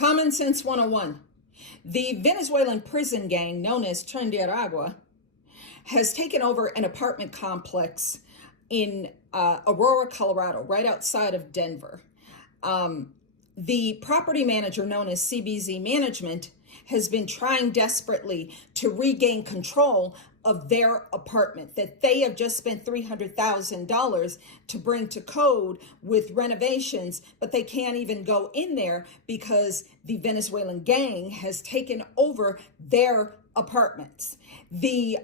Common Sense 101. The Venezuelan prison gang known as Tren de Aragua has taken over an apartment complex in Aurora, Colorado, right outside of Denver. The property manager, known as CBZ Management, has been trying desperately to regain control of their apartment that they have just spent $300,000 to bring to code with renovations, but they can't even go in there because the Venezuelan gang has taken over their apartments. The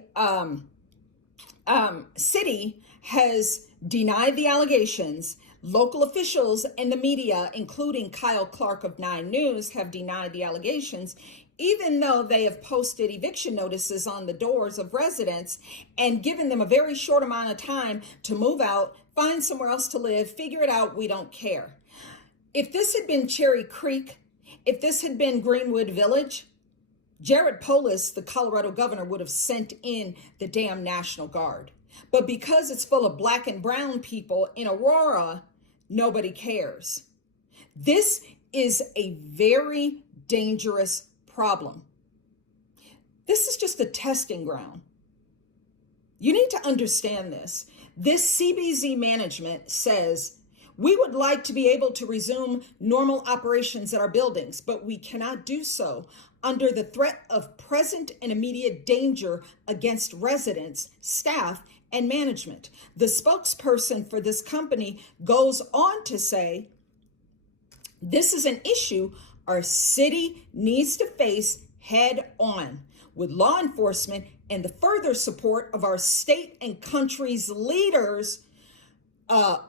city has denied the allegations. Local officials and the media, including Kyle Clark of 9 News, have denied the allegations, even though they have posted eviction notices on the doors of residents and given them a very short amount of time to move out, find somewhere else to live, figure it out, we don't care. If this had been Cherry Creek, if this had been Greenwood Village, Jared Polis, the Colorado governor, would have sent in the damn National Guard. But because it's full of black and brown people in Aurora, nobody cares. This is a very dangerous problem. This is just a testing ground. You need to understand this. This CBZ Management says, we would like to be able to resume normal operations at our buildings, but we cannot do so under the threat of present and immediate danger against residents, staff, and management. The spokesperson for this company goes on to say, this is an issue our city needs to face head on with law enforcement and the further support of our state and country's leaders,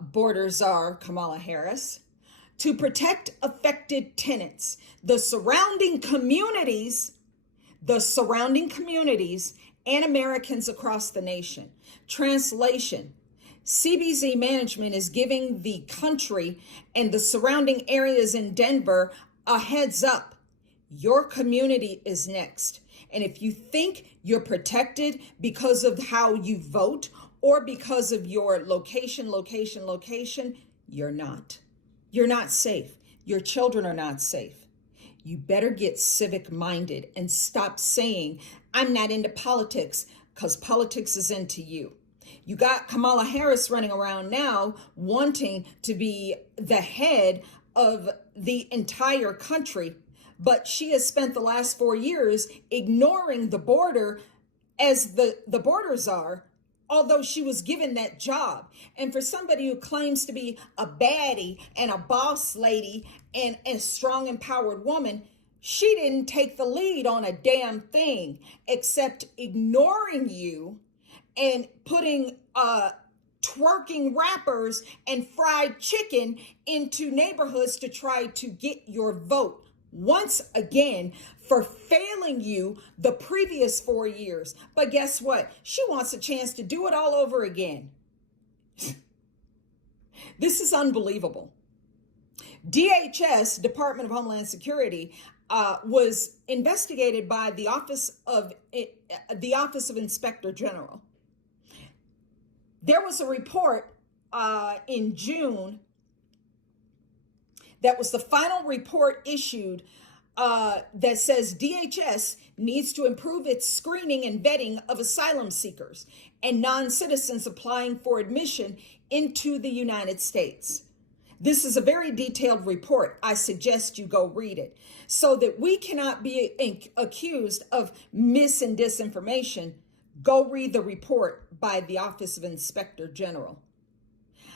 border czar Kamala Harris, to protect affected tenants, the surrounding communities, and Americans across the nation. Translation: CBZ Management is giving the country and the surrounding areas in Denver a heads up. Your community is next. And if you think you're protected because of how you vote or because of your location, you're not. You're not safe. Your children are not safe. You better get civic minded and stop saying, I'm not into politics, because politics is into you. You got Kamala Harris running around now wanting to be the head of the entire country, but she has spent the last 4 years ignoring the border as the border czar, although she was given that job. And for somebody who claims to be a baddie and a boss lady and a strong, empowered woman, she didn't take the lead on a damn thing except ignoring you and putting twerking rappers and fried chicken into neighborhoods to try to get your vote. Once again, for failing you the previous 4 years. But guess what? She wants a chance to do it all over again. This is unbelievable. DHS, Department of Homeland Security, was investigated by the Office of Inspector General. There was a report in June that was the final report issued that says DHS needs to improve its screening and vetting of asylum seekers and non-citizens applying for admission into the United States. This is a very detailed report. I suggest you go read it so that we cannot be accused of mis and disinformation. Go read the report by the Office of Inspector General.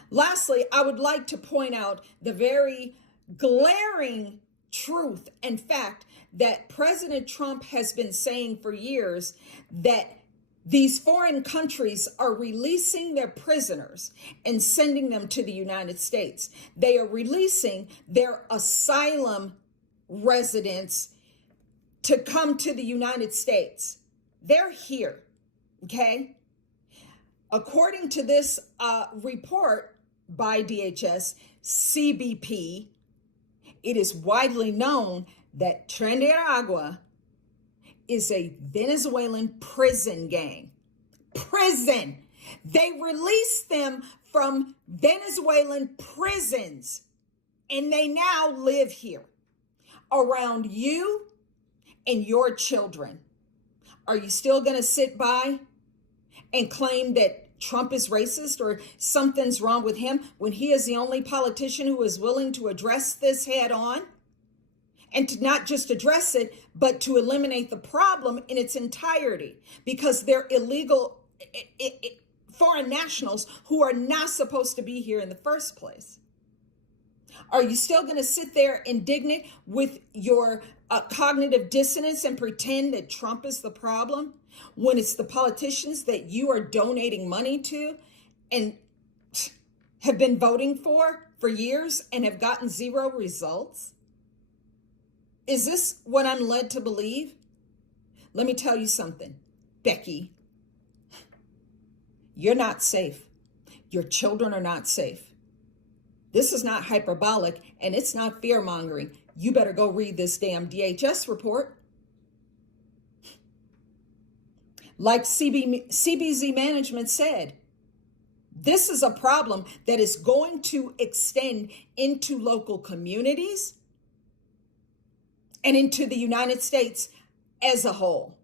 Lastly, I would like to point out the very glaring truth and fact that President Trump has been saying for years, that these foreign countries are releasing their prisoners and sending them to the United States. They are releasing their asylum residents to come to the United States. They're here, okay? According to this report by DHS, CBP, it is widely known that Tren de Aragua is a Venezuelan prison gang. Prison. They released them from Venezuelan prisons and they now live here. around you and your children. Are you still going to sit by and claim that Trump is racist or something's wrong with him when he is the only politician who is willing to address this head on? And to not just address it, but to eliminate the problem in its entirety, because they're illegal foreign nationals who are not supposed to be here in the first place. Are you still going to sit there indignant with your cognitive dissonance and pretend that Trump is the problem when it's the politicians that you are donating money to and have been voting for years and have gotten zero results? Is this what I'm led to believe? Let me tell you something, Becky. You're not safe. Your children are not safe. This is not hyperbolic and it's not fear mongering. You better go read this damn DHS report. Like CBZ management said, this is a problem that is going to extend into local communities and into the United States as a whole.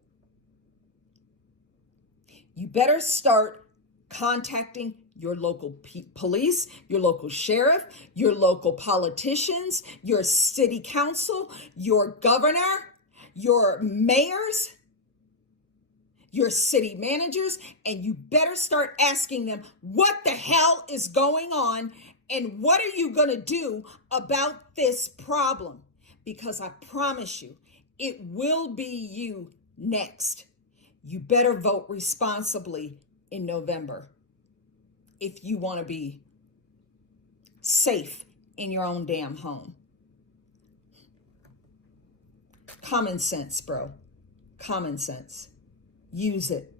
You better start contacting your local police, your local sheriff, your local politicians, your city council, your governor, your mayors, your city managers, and you better start asking them what the hell is going on and what are you going to do about this problem? Because I promise you, it will be you next. You better vote responsibly in November if you want to be safe in your own damn home. Common sense, bro. Common sense. Use it.